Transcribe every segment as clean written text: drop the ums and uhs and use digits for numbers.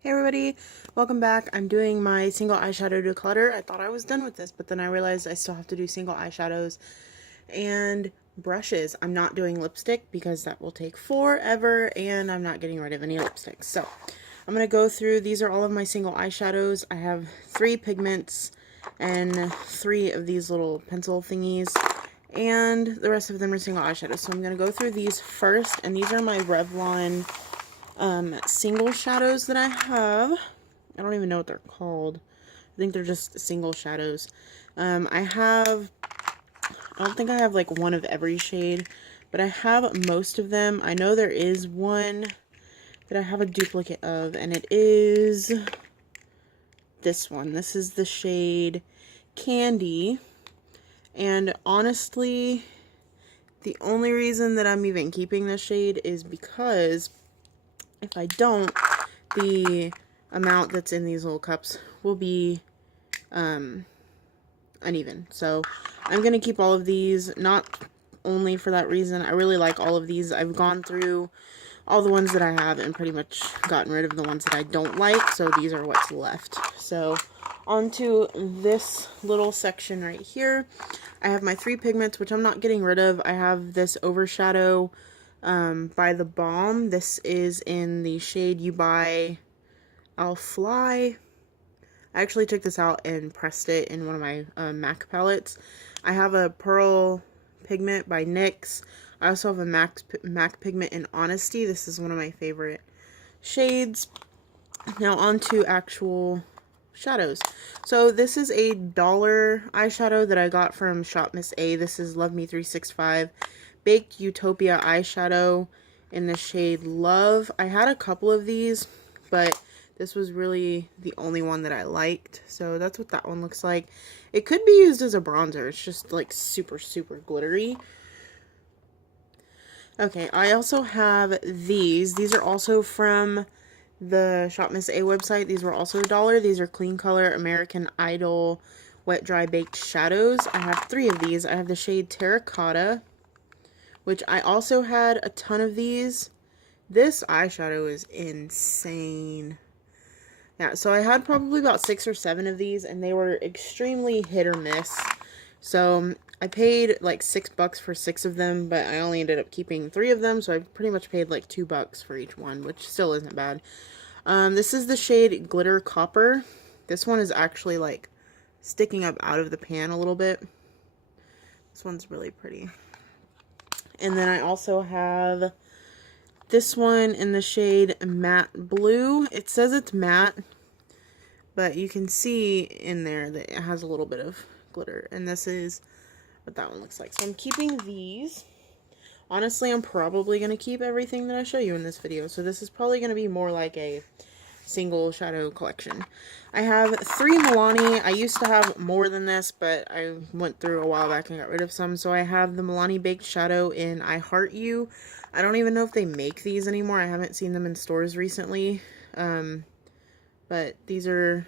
Hey everybody, welcome back. I'm doing my single eyeshadow declutter. I thought I was done with this, but then I realized I still have to do single eyeshadows and brushes. I'm not doing lipstick because that will take forever, and I'm not getting rid of any lipsticks. So I'm going to go through, these are all of my single eyeshadows. I have 3 pigments and 3 of these little pencil thingies, and the rest of them are single eyeshadows. So I'm going to go through these first, and these are my Revlon single shadows that I have. I don't even know what they're called. I think they're just single shadows. I don't think I have like one of every shade, but I have most of them. I know there is one that I have a duplicate of, and it is this one. This is the shade Candy, and honestly, the only reason that I'm even keeping this shade is because if I don't, the amount that's in these little cups will be uneven. So I'm going to keep all of these, not only for that reason. I really like all of these. I've gone through all the ones that I have and pretty much gotten rid of the ones that I don't like. So these are what's left. So onto this little section right here. I have my 3 pigments, which I'm not getting rid of. I have this Overshadow by The Balm. This is in the shade You Buy, I'll Fly. I actually took this out and pressed it in one of my MAC palettes. I have a Pearl pigment by NYX. I also have a MAC pigment in Honesty. This is one of my favorite shades. Now on to actual shadows. So this is a $1 eyeshadow that I got from Shop Miss A. This is Love Me 365 Baked Utopia eyeshadow in the shade Love. I had a couple of these, but this was really the only one that I liked. So that's what that one looks like. It could be used as a bronzer. It's just like super, super glittery. Okay, I also have these. These are also from the Shop Miss A website. These were also $1. These are Clean Color American Idol Wet Dry Baked Shadows. I have 3 of these. I have the shade Terracotta, which I also had a ton of these. This eyeshadow is insane. Yeah, so I had probably about 6 or 7 of these, and they were extremely hit or miss. So I paid like $6 for 6 of them, but I only ended up keeping 3 of them, so I pretty much paid like $2 for each one, which still isn't bad. This is the shade Glitter Copper. This one is actually like sticking up out of the pan a little bit. This one's really pretty. And then I also have this one in the shade Matte Blue. It says it's matte, but you can see in there that it has a little bit of glitter. And this is what that one looks like. So I'm keeping these. Honestly, I'm probably going to keep everything that I show you in this video. So this is probably going to be more like a single shadow collection. I have 3 Milani. I used to have more than this, but I went through a while back and got rid of some. So I have the Milani Baked Shadow in I Heart You. I don't even know if they make these anymore. I haven't seen them in stores recently. But they're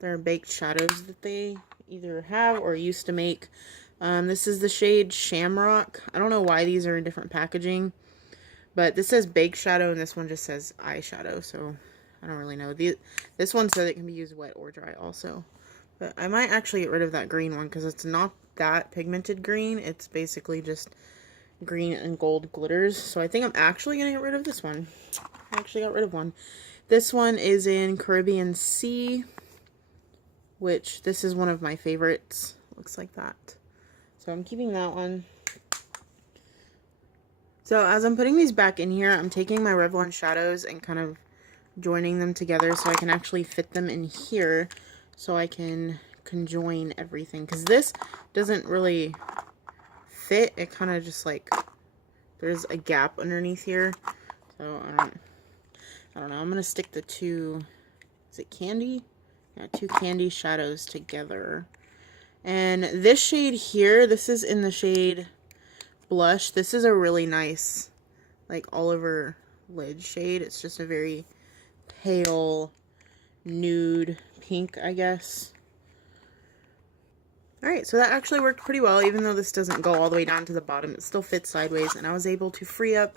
baked shadows that they either have or used to make. This is the shade Shamrock. I don't know why these are in different packaging, but this says baked shadow and this one just says eyeshadow, so I don't really know. This one says it can be used wet or dry also. But I might actually get rid of that green one because it's not that pigmented green. It's basically just green and gold glitters. So I think I'm actually going to get rid of this one. I actually got rid of one. This one is in Caribbean Sea, which this is one of my favorites. Looks like that. So I'm keeping that one. So as I'm putting these back in here, I'm taking my Revlon shadows and kind of joining them together so I can actually fit them in here so I can conjoin everything. Because this doesn't really fit. It kind of just like, there's a gap underneath here. So I don't know. I'm going to stick the 2, is it Candy? Yeah, 2 Candy shadows together. And this shade here, this is in the shade Blush. This is a really nice, like, all-over lid shade. It's just a very pale, nude pink, I guess. Alright, so that actually worked pretty well, even though this doesn't go all the way down to the bottom. It still fits sideways, and I was able to free up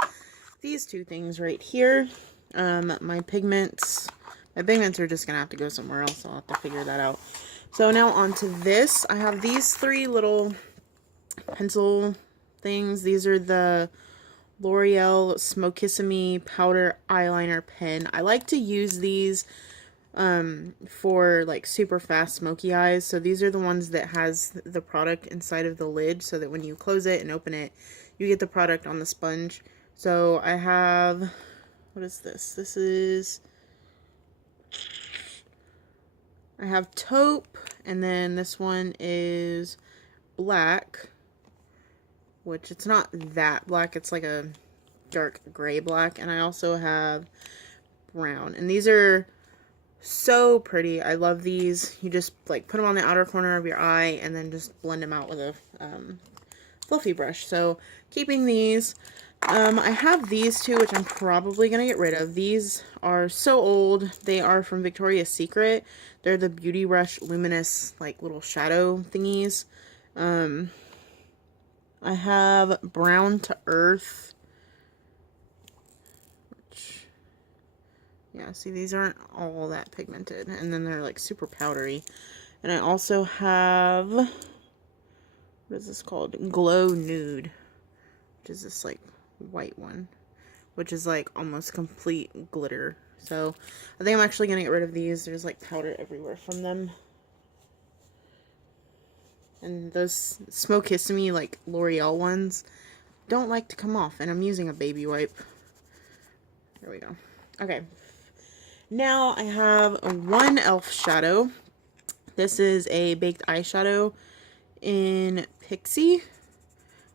these 2 things right here. My pigments My pigments are just going to have to go somewhere else. I'll have to figure that out. So now on to this. I have these 3 little pencil things. These are the L'Oreal Smokissime Powder Eyeliner Pen. I like to use these for like super fast smoky eyes. So these are the ones that has the product inside of the lid, so that when you close it and open it, you get the product on the sponge. So I have, what is this? This is, I have taupe, and then this one is black, which it's not that black, it's like a dark gray black, and I also have brown, and these are so pretty. I love these. You just like put them on the outer corner of your eye and then just blend them out with a fluffy brush. So keeping these. I have these 2, which I'm probably going to get rid of. These are so old. They are from Victoria's Secret. They're the Beauty Rush Luminous, like, little shadow thingies. I have Brown to Earth. Which, yeah, see, these aren't all that pigmented. And then they're, like, super powdery. And I also have, what is this called? Glow Nude. Which is this, like, white one, which is like almost complete glitter. So I think I'm actually gonna get rid of these. There's like powder everywhere from them, and those Smokissime like L'Oreal ones don't like to come off, and I'm using a baby wipe. There we go. Okay, now I have one elf shadow. This is a baked eyeshadow in Pixie,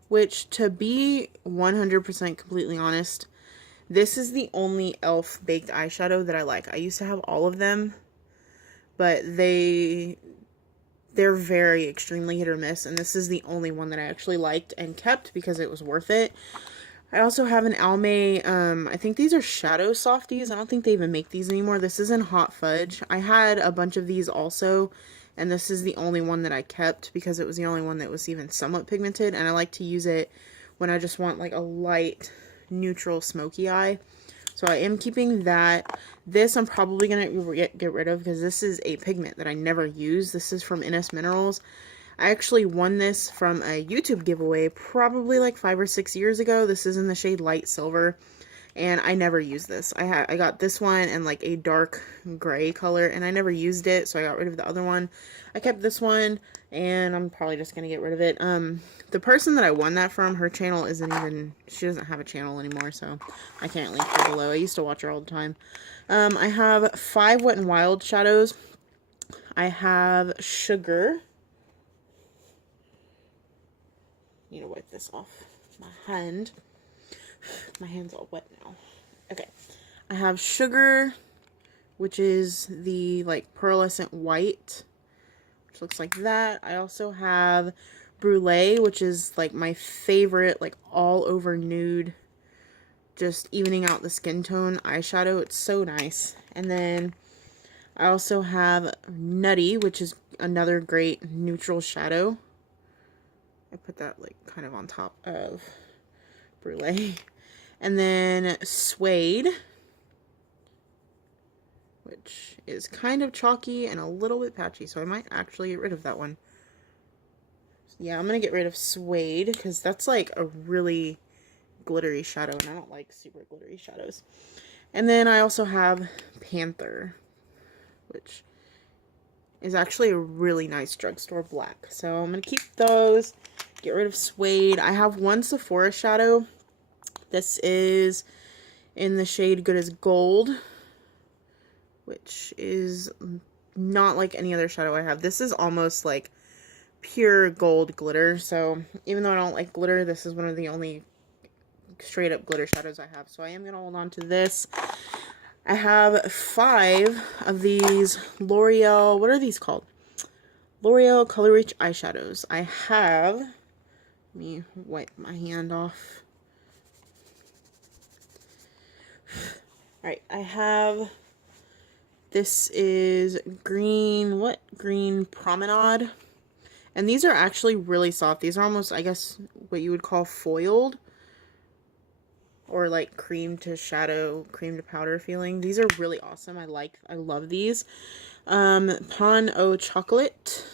which, to be 100% completely honest, this is the only elf baked eyeshadow that I like. I used to have all of them, but they're very extremely hit or miss, and this is the only one that I actually liked and kept because it was worth it. I also have an Almay, I think these are Shadow Softies. I don't think they even make these anymore. This is in Hot Fudge. I had a bunch of these also, and this is the only one that I kept because it was the only one that was even somewhat pigmented, and I like to use it when I just want like a light, neutral, smoky eye. So I am keeping that. This I'm probably going to get rid of because this is a pigment that I never use. This is from NS Minerals. I actually won this from a YouTube giveaway probably like 5 or 6 years ago. This is in the shade Light Silver, and I never used this. I got this one in like a dark gray color, and I never used it, so I got rid of the other one. I kept this one, and I'm probably just gonna get rid of it. The person that I won that from, her channel isn't even, she doesn't have a channel anymore, so I can't link her below. I used to watch her all the time. I have 5 Wet n Wild shadows. I have Sugar. Need to wipe this off my hand. My hand's all wet now. Okay. I have Sugar, which is the like pearlescent white, which looks like that. I also have Brulee, which is like my favorite, like all over nude, just evening out the skin tone eyeshadow. It's so nice. And then I also have Nutty, which is another great neutral shadow. I put that like kind of on top of Brulee. And then Suede, which is kind of chalky and a little bit patchy, so I might actually get rid of that one. Yeah, I'm going to get rid of Suede because that's like a really glittery shadow, and I don't like super glittery shadows. And then I also have Panther, which is actually a really nice drugstore black. So I'm going to keep those, get rid of Suede. I have one Sephora shadow. This is in the shade Good as Gold, which is not like any other shadow I have. This is almost like pure gold glitter. So even though I don't like glitter, this is one of the only straight up glitter shadows I have. So I am going to hold on to this. I have 5 of these L'Oreal, what are these called? L'Oreal Color Rich eyeshadows. I have, let me wipe my hand off. Alright, I have, this is green, what? Green Promenade. And these are actually really soft. These are almost, I guess, what you would call foiled. or like cream to shadow, cream to powder feeling. These are really awesome. I love these. Pawn Au Chocolate.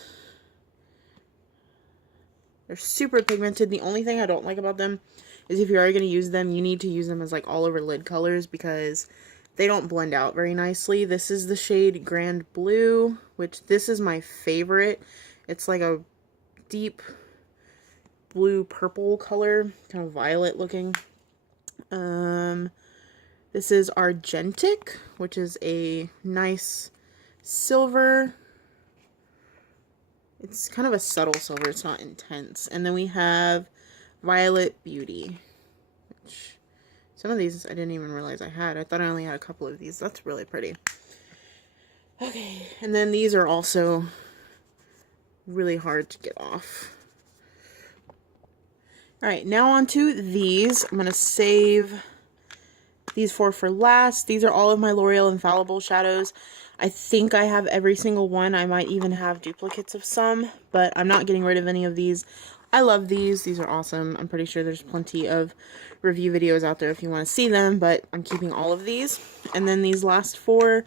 They're super pigmented. The only thing I don't like about them is if you are going to use them, you need to use them as like all over lid colors because they don't blend out very nicely. This is the shade Grand Blue, which this is my favorite. It's like a deep blue purple color, kind of violet looking. This is Argentic, which is a nice silver. It's kind of a subtle silver, it's not intense. And then we have Violet Beauty, which some of these I didn't even realize I had. I thought I only had a couple of these. That's really pretty. Okay, and then these are also really hard to get off. Alright, now on to these. I'm going to save these four for last. These are all of my L'Oreal Infallible shadows. I think I have every single one. I might even have duplicates of some, but I'm not getting rid of any of these. I love these. These are awesome. I'm pretty sure there's plenty of review videos out there if you want to see them, but I'm keeping all of these. And then these last four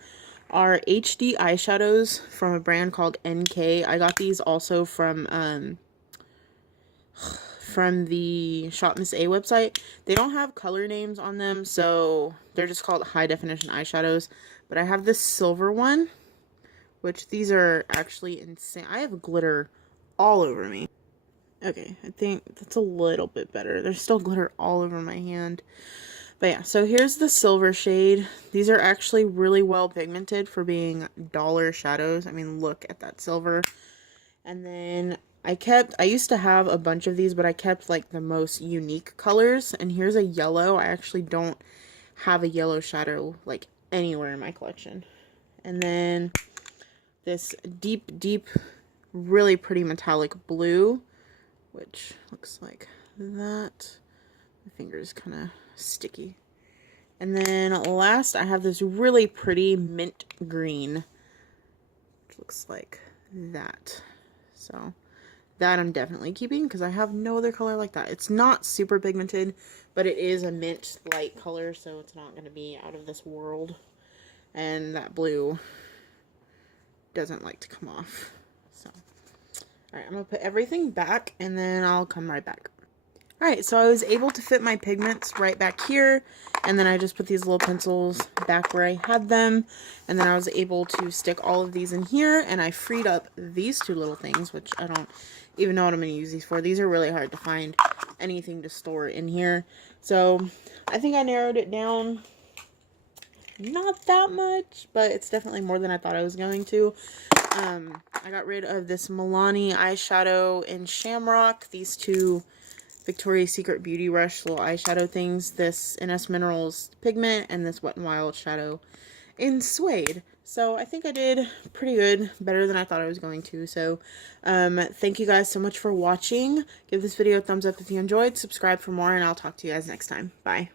are HD eyeshadows from a brand called NK. I got these also from the Shop Miss A website. They don't have color names on them, so they're just called high definition eyeshadows. But I have this silver one, which these are actually insane. I have glitter all over me. Okay, I think that's a little bit better. There's still glitter all over my hand. But yeah, so here's the silver shade. These are actually really well pigmented for being dollar shadows. I mean, look at that silver. And then I used to have a bunch of these, but I kept like the most unique colors. And here's a yellow. I actually don't have a yellow shadow like anywhere in my collection. And then this deep, really pretty metallic blue, which looks like that. My finger's kind of sticky. And then last, I have this really pretty mint green, which looks like that. So that I'm definitely keeping because I have no other color like that. It's not super pigmented, but it is a mint light color, so it's not going to be out of this world. And that blue doesn't like to come off. So, alright, I'm going to put everything back and then I'll come right back. Alright, so I was able to fit my pigments right back here, and then I just put these little pencils back where I had them, and then I was able to stick all of these in here, and I freed up these two little things, which I don't even know what I'm going to use these for. These are really hard to find anything to store in here. So I think I narrowed it down. Not that much, but it's definitely more than I thought I was going to. I got rid of this Milani eyeshadow in Shamrock, these two Victoria's Secret Beauty Rush little eyeshadow things, this NS Minerals pigment, and this Wet n Wild shadow in Suede. So I think I did pretty good, better than I thought I was going to. So thank you guys so much for watching. Give this video a thumbs up if you enjoyed, subscribe for more, and I'll talk to you guys next time. Bye.